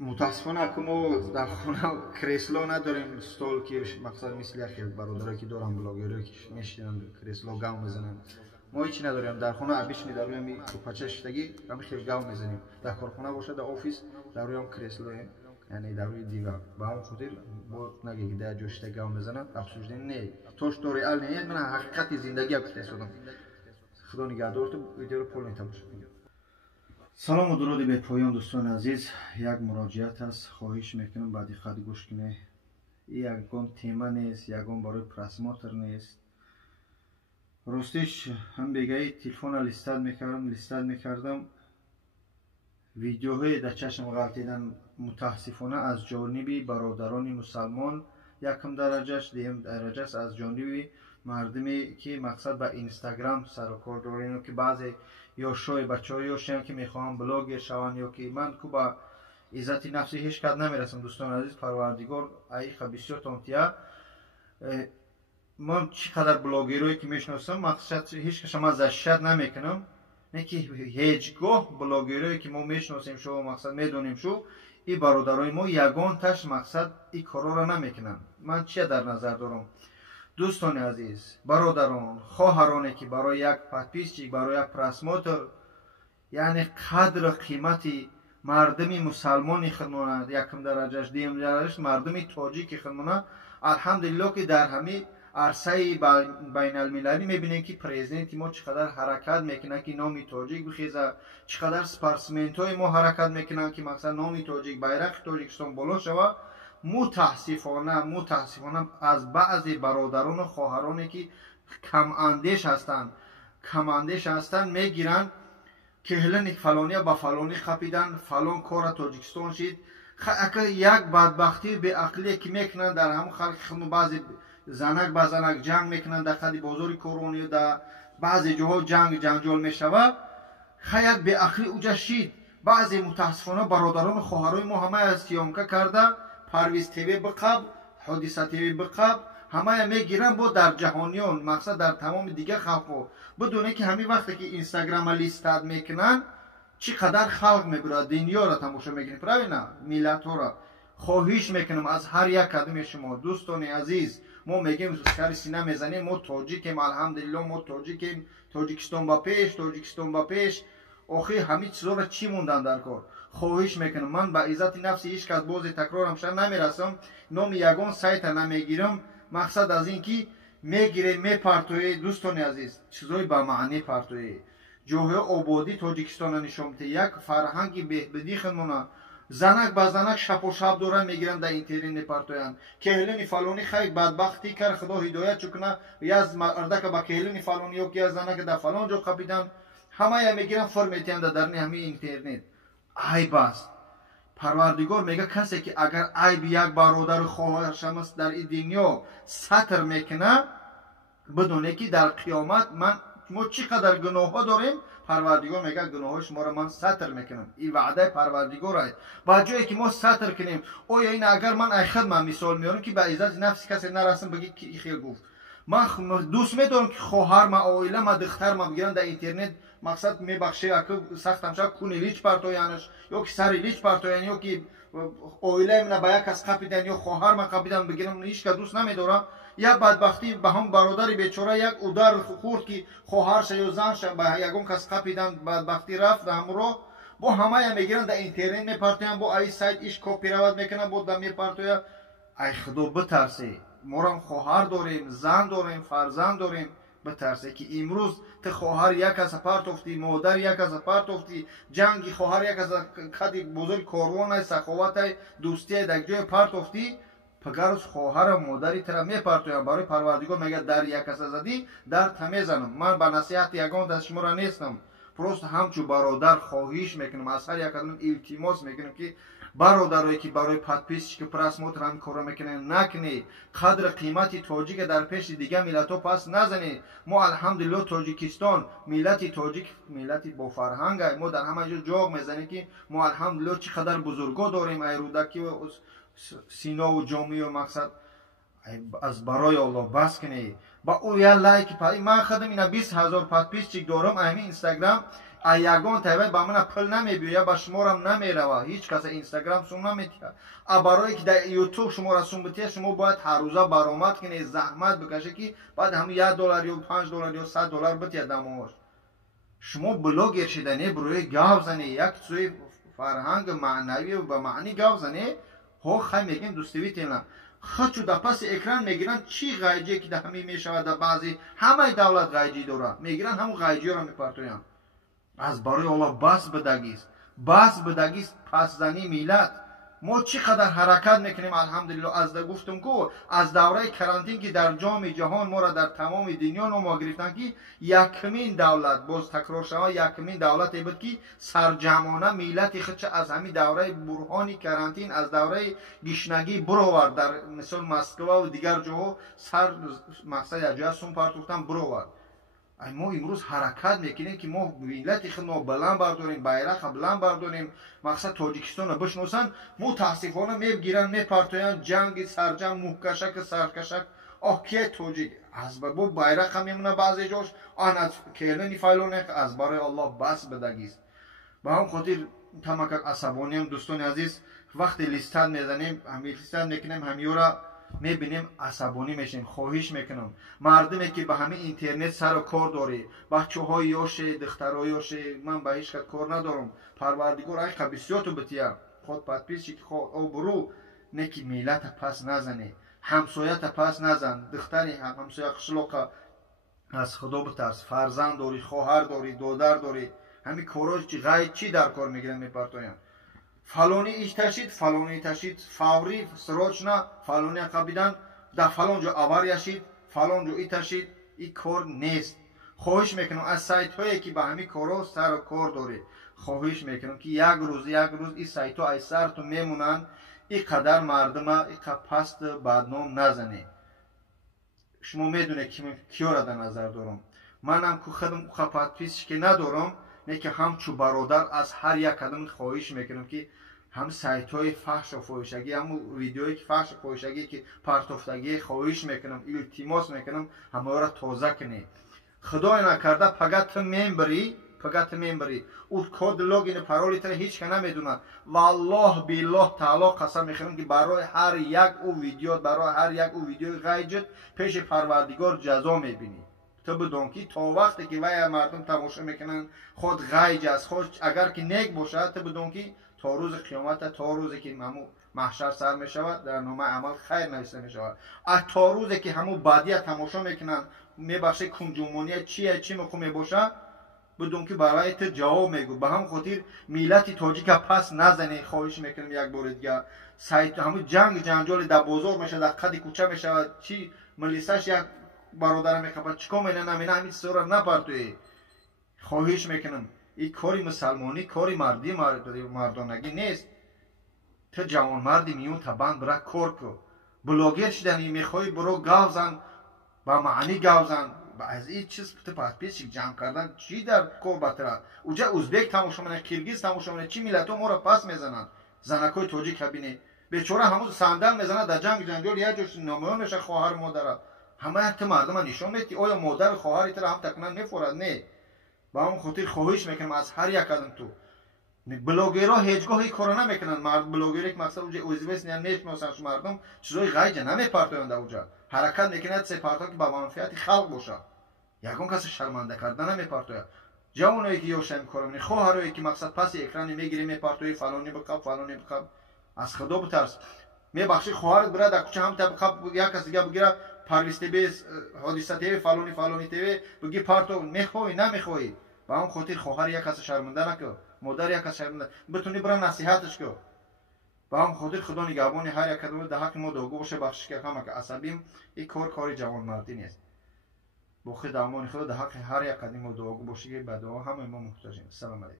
متاسفانه که ما در خونه کرسلا نداریم، استول که مقصد مثل یکی برادرایی که دارم بلاگری که میشینن کرسلا گام میزنن، ما هیچی نداریم در خونه. ابیش میداریم تو پچه شتگی هم خیلی گام میزنیم. در کارخانه باشه در آفیس در روی هم کرسلا، یعنی در روی دیوار با هم خاطر با نگه در جوشته گام میزنن افسوس نه توش تو ریال نه، من حقیقت زندگی گفته شدم. خدا نگهدار تو ویدیو رو پول نتماشا کنید. سلام و درود به پایان دوستان عزیز. یک مراجعت است، خواهش میکنم با دقت گوش کنید. این یگان تیمه نیست، یگان برای پرسماتر نیست. راستش هم بگه تلفن لیستاد میکردم ویدیوهای در چشم غلطیدن متاسفانه از جانب برادران مسلمان یکم درجهش، دیم درجهش از جانب مردمی که مقصد با اینستاگرام سر و کار دارن که بعضی یا شوی بچه‌ها یا شن که میخوام بلاگر شون یا که من کو با عزت نفسی هیچ کد نمیرسم. دوستان عزیز پروردگار ایخ بسیار تونتیا من چقدر بلاگرایی که میشناسم مقصد هیچ کس ما زشت نمیکنم، نه که هیچگاه بلاگرایی که ما میشناسیم شو مقصد میدونیم شو این برادرای ما یگان تاش مقصد این کارا را نمیکنن. من چی در نظر دارم دوستان عزیز، برادران، خواهرانی که برای یک پادپیسچی برای یک پرسماتر یعنی قدر قیمتی مردمی مسلمانی خدمانه یکم درجهش دیم درجهش مردمی تاجیکی خدمانه الحمدلله که در همه عرصه بین المللی میبینیم که پرزیدنت ما چقدر حرکت میکنه که نامی تاجیک بخیزه، چقدر سپرسمنت های ما حرکت میکنن که مثلا نامی تاجیک بیرق تاجیکستان بالا شوه. متاسفانه از بعضی برادران و خواهرانی که کم اندیش هستند میگیرن که هلن فلانی با فلانی خپیدن فلان کار تاجیکستان شد. یک بدبختی به عقلی که میکنن در همون خلق خودمون بعضی زنک با زنک جنگ میکنن در خدی بازاری کورونی و در بعضی جاها جنجال میشوه. یک به عقلی اوجا شید. بعضی متاسفانه برادران و خواهرای ما همه از سیامکه کرده پرویز تیوی بقب، حادثه تیوی بقب، همه میگیرن با در جهانیان مقصد در تمام دیگه خلقو بدونه که همین وقتی که اینستاگرام لیستاد میکنن چقدر خلق میبره دنیا را تماشا میکنه پرای نه ملت ها را. خواهش میکنم از هر یک کدوم شما دوستان عزیز، ما میگیم سر سینه میزنیم ما تاجیکیم الحمدلله، ما تاجیکیم، تاجیکستان با پیش آخی همه چیزا را چی موندن در کار. خواهش میکنم من با عزت نفسی هیچ کس بازی تکرارم شد نمیرسم، نام یگان سایت نمیگیرم. مقصد از این که میگیره میپرتوی دوستان عزیز چیزای با معنی پرتوی جوه آبادی تاجیکستان نشامته یک فرهنگی بهبودی خدمونه زنک با زنک شب و شب دورن میگیرن در اینترنت پرتویان کهلنی فلانی خیلی بدبختی کر خدا هدایت چکنه یا از مرده که با کهلنی فلانی یا که از زنک در فلان جا خپیدن همه یا میگیرن فرمیتیان در همه اینترنت. ای بس پروردگار میگه کسی که اگر عیب یک برادر خواهر شماست در این دنیا ستر میکنه بدونه که در قیامت ما چقدر گناه ها داریم پروردگار میگه گناهش ما رو من ستر میکنم. این وعده پروردگار است. با جایی که ما ستر کنیم او این اگر من ای خدمت مثال میارم که به عزت نفس کسی نرسم بگی که خیلی گفت من دوست میدارم که خواهر ما اویله ما دختر ما بگیرن در اینترنت مقصد میبخشه که سختم شد کنی لیچ پرتویانش یا که سری لیچ پرتویان یا که اویله من با یک کس خپیدن یا خواهر ما خپیدن بگیرم هیچ که دوست نمیدارم. یک بدبختی به هم برادر بیچاره یک اودر خورد که خواهرش یا زنش با یگون کس خپیدن بدبختی رفت همراه با همه میگیرن در اینترنت میپرتویان با ای سایت ایش کپی رواد میکنن با در میپرتویان. ای خدا بترسی ما هم خواهر داریم، زن داریم، فرزند داریم. بترسه که امروز ته خواهر یک از پرت افتی، مادر یک از پرت افتی، جنگی خواهر یک از خدی بزرگ کاروان های سخاوت های دوستی های در جای پرت افتی پگرش خواهر و مادری تر میپرتویم. برای پروردگار میگه در یک از زدی در تمیزنم. من با نصیحت یگان دست شما را نیستم، پروست همچو برادر خواهش میکنم از هر یک کدوم التماس میکنم که برادرایی که برای پادپیس که پرسماتر هم کار میکنن نکنی، قدر قیمتی تاجیک در پیش دیگه ملت ها پس نزنی. ما الحمدلله تاجیکستان ملتی تاجیک ملتی با فرهنگ ما در همه جا میزنیم که ما الحمدلله چقدر بزرگا داریم. ای رودکی و سینا و جامعه و مقصد از برای الله بس کنی با او یا لایک من خودم اینا 20,000 پادپیس چیک دارم همین اینستاگرام ягон таве ба мана пул намебиёя ба шуморам намерава ҳеҷ каса инстаграм сум наметиҳад барое ки дар ютуб шумора сум бития шумо бояд ҳаррӯза баромад кунед заҳмат бикашед ки баъд ҳам $1 ё $5 ё $100 бития дамош шумо блогер шида не бурӯи гав зане як чизои фарҳанг маънавӣ ба маънӣ гав зане ҳо хай мегӯем дӯстивитена хачу да паси экран мегиранд чи ғайҷие ки да ҳамин мешавад да баъзи ҳамаи давлат ғайҷӣ дорад мегиранд ҳамун ғайҷиёро мепартоянд аз барои Аллоҳ бас бидагист пасзани миллат мо чӣ қадар ҳаракат мекунем алҳамдулиллоҳ аз да гуфтум ку аз давраи карантин ки дар ҷоми ҷаҳон моро дар тамоми дунё номо гирифтанд ки якмин давлат боз такрор шава якмин давлате буд ки сарҷамона миллати худша аз ҳамин давраи бурҳони карантин аз давраи гишнагӣ буровард дар мисол Москва ва дигар ҷоҳо сар мақсад яҷоя сум партофтан буровард мо имрӯз ҳаракат мекунем ки мо миллати худро баланд бардорем байраqa баланд бардорем мақсад тоҷикистонро бишносанд мутаассифона мегиранд мепартоянд ҷанги сарҷанг муҳкашак саркашак ки тоҷик аз бо байраqa мемона баъзе ҷош аз келани файлонеқ аз барои Аллоҳ бас бидагист ба ҳам хотир тамакак асабониям дӯстони азиз вақте листат мезанем листат мекунем ҳамиёра мебинем асабонӣ мешавем хоҳиш мекунам мардуме ки ба ҳамин интернет сару кор дорӣ бачаҳои ёше духтарои ёше ман ба ҳеҷ кас кор надорам парвардигор айқа бисёрту бития ход подписчик ход обрӯ не ки миллата пас назане ҳамсоята пас назан духтари ҳамсоя қишлоқа аз худо битарс фарзанд дорӣ хоҳар дорӣ додар дорӣ ҳамин корҳои ғайр чӣ дар кор мегиранд мепартоянд фалони иш ташид фаври срочна фалони қабидан да фалон ҷо авар яшид фалон ҷо ташид ин кор нест хоҳиш мекунам аз сайтҳое ки ба ҳамин корҳо сару кор дорӣ хоҳиш мекунам ки як рӯз ин сайтҳо аз сарту мемонанд ин қадар мардума иқа паст бадном назанед шумо медонед киёра дар назар дорам манам ку худам подписчике надорам неки ҳамчу бародар аз ҳар як кадам хоҳиш мекунам ки ҳам сайтҳои фаҳшу фоҳишагӣ ҳамун видеои фаҳшу фоҳишагӣ ки партофтагӣ хоҳиш мекунам илтимос мекунам ҳамаёро тоза кунед худое накарда фақат ту мембарӣ ӯ код логину пароли тара ҳеҷ ка намедонад валлоҳ биллоҳ таъло қасам мехӯрам ки барои ҳар як ӯ видеои ғайҷат пеши парвардигор ҷазо мебинӣ ту бидон ки то вақте ки вай мардум тамошо мекунанд ход ғайҷ аст ход агар ки нек бошад ту бидон ки то рӯзи қиёмата то рӯзе ки ҳамун маҳшар сар мешавад дар номаи амал хайр нависта мешавад то рӯзе ки ҳамун бадия тамошо мекунанд мебахши кунҷумония чӣ муқим мебошад бидон ки барои ту ҷавоб мегӯ ба ҳам хотир миллати тоҷика пас назанед хоҳиш мекунам як бори дигар сайт ҳамун ҷанҷоли дар бозор мешавад дар қади кӯча мешавад чи милисаш як бародарам мехапад чикор менамина ҳамин чизора напартоед хоҳиш мекунам ин кори мусалмонӣ кори мардӣ мардонагӣ нест ту ҷавонмарди миён табанд бира кор кӯ блогер шидани мехоҳӣ биро гавзан ба маънӣ гавзан аз ин чиз ту подписчик ҷамъ кардан чӣ дар кор батра уҷа узбек тамошо менад киргиз тамошо менад чӣ миллатҳо моро пас мезананд занакҳои тоҷика бинед бечора ҳамун сандал мезанад дар ҷанҷол як ҷош номаён мешавад хоҳару модара ҳамаи ту мардума нишон медиҳӣ оё модару хоҳари тира ҳам такунан мефорад не ба ҳамн хотир хоҳиш мекунам аз ҳар як кадам ту блогерҳо ҳеҷ гоҳ ин коро намекунанд блогере ки мақсад уҷа известния мешиносанд мардум чизои ғайҷа намепартоянд уҷа ҳаракат мекунад се парто ки ба манфиати халқ бошад ягон каси шарманда карда намепартояд ҷавоное ки ёшаи кор менӣ хоҳарое ки мақсад паси экране мегирӣ мепартоӣ фалоне биқаб аз худо битарс мебахшӣ хоҳарат бира дар кӯча ҳамта биқаб як кас дига бигира парвиз тв ҳодиса тв фалони тв биги парто мехоҳӣ намехоҳӣ ба ҳамн хотир хоҳари як каса шарманда накӯ модари як кас шарманда битунӣ бира насиҳаташ кӯ ба ҳамн хотир худо нигаҳбони ҳар як кадам дар ҳаққи мо дуогӯ боша бахшиш ки ҳамака асабим ин кори ҷавонмардӣ нест бо худ амони худо дар ҳаққи ҳар як кадим мо дуогӯ бошӣ ки ба дуо ҳамаи мо муҳтоҷем. Ассалому алайкум.